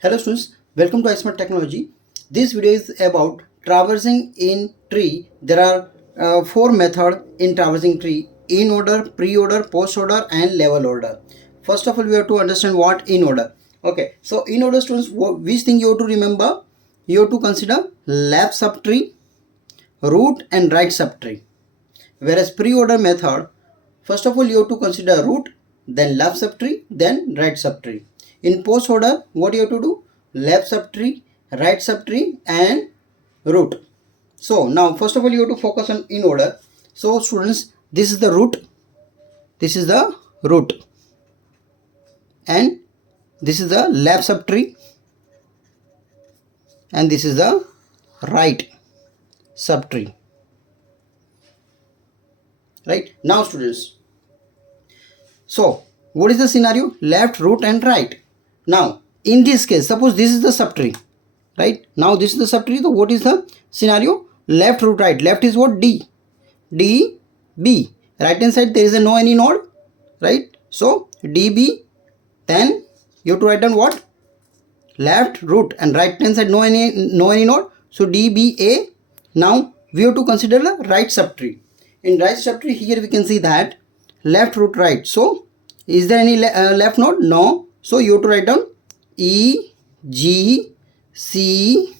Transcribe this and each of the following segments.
Hello students, welcome to iSmart Technology. This video is about traversing in tree. There are 4 methods in traversing tree: in order, pre-order, post-order and level order. First of all, we have to understand what in order. Okay, so in order students, which thing you have to remember? You have to consider left subtree, root and right subtree. Whereas pre-order method, first of all you have to consider root, then left subtree, then right subtree. In post order, what you have to do? Left subtree, right subtree and root. So now first of all you have to focus on in order. So students, this is the root, this is the root and this is the left subtree and this is the right subtree. Right now students, so what is the scenario? Left, root and right. Now in this case, suppose this is the subtree, right? Now this is the subtree. So what is the scenario? Left, root, right. Left is what? D, D, B. Right hand side there is a no any node, right? So DB. Then you have to write down what? Left, root and right hand side no any node. So DBA. Now we have to consider the right subtree. In right subtree, here we can see that left, root, right. So is there any left node? No. So you have to write down E, G, C,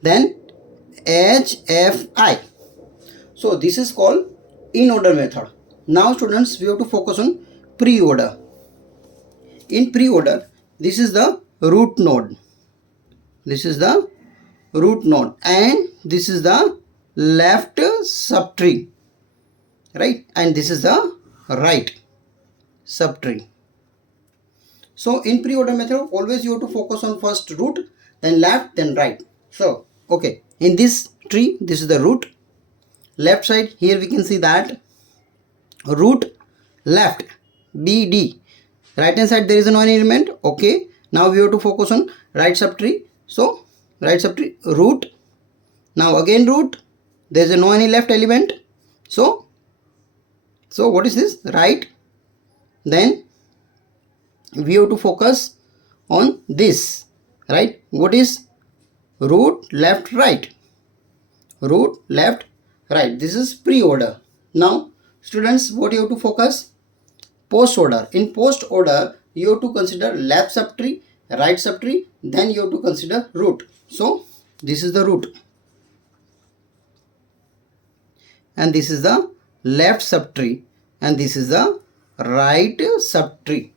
then H, F, I. So this is called in order method. Now students, we have to focus on pre-order. In pre-order, this is the root node. This is the root node and this is the left subtree, right? And this is the right subtree. So in pre-order method, always you have to focus on first root, then left, then right. So okay, in this tree, this is the root. Left side, here we can see that root left, BD. Right hand side there is no element. Okay, now we have to focus on right subtree. So right subtree, root. Now again root. There is no any left element. So what is this? Right. Then we have to focus on this, right? What is root, left, right? Root, left, right. This is pre-order. Now students, what you have to focus? Post order. In post order, you have to consider left subtree, right subtree, then you have to consider root. So this is the root and this is the left subtree and this is the right subtree.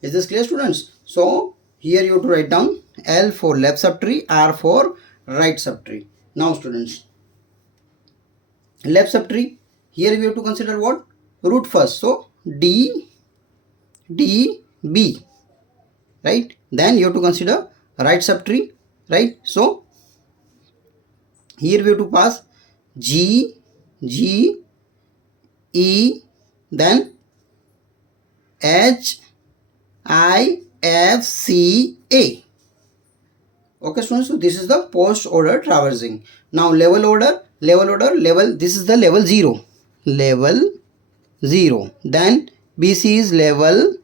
Is this clear students? So here you have to write down L for left subtree, R for right subtree. Now students, left subtree, here we have to consider what? Root first. So D, D, B, right? Then you have to consider right subtree, right? So here we have to pass G, G, E, then H, I, F, C, A. Okay students, so this is the post order traversing. Now level order, this is the level 0. Level 0. Then BC is level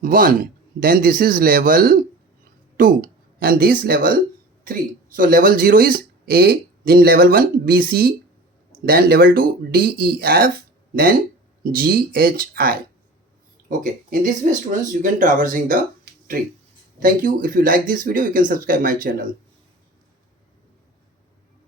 1. Then this is level 2 and this level 3. So level 0 is A, then level 1 BC, then level 2 D, E, F, then G, H, I. Okay, in this way students, you can traversing the tree. Thank you. If you like this video, you can subscribe my channel.